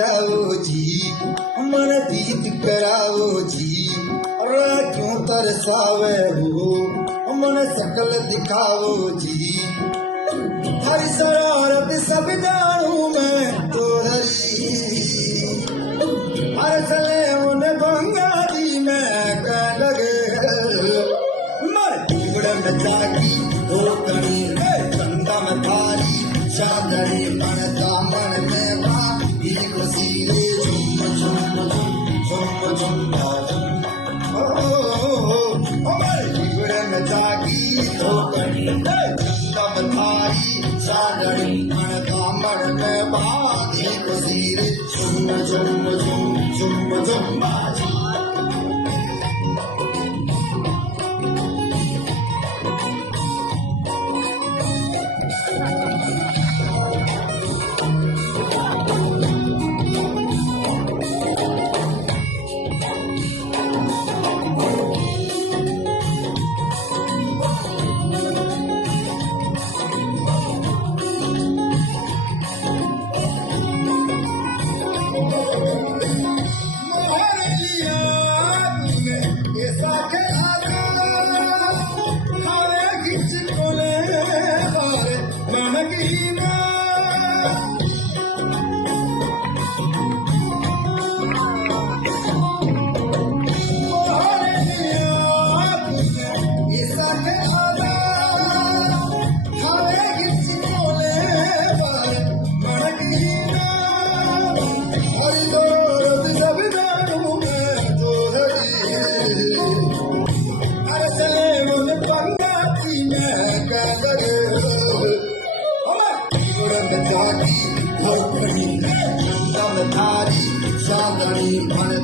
बचाओ जी, मन दीद कराओ जी, क्यों तरसावे हो, मन शकल दिखाओ जी। हर शरारत सब जानू मैं तो हरी, हर सले उन गंगा जी मैं कह लगे मर उड़न जागी हो करी चंदा में थारी चांदनी मन दामन में बाकी खुशी रे झुम झुम झुम झुम झुम मर उड़न जागी हो करी चंदा में थारी चांदनी मन दामन में बाकी खुशी रे झुम झुम झुम झुम झुम बाजी। Chaudhary,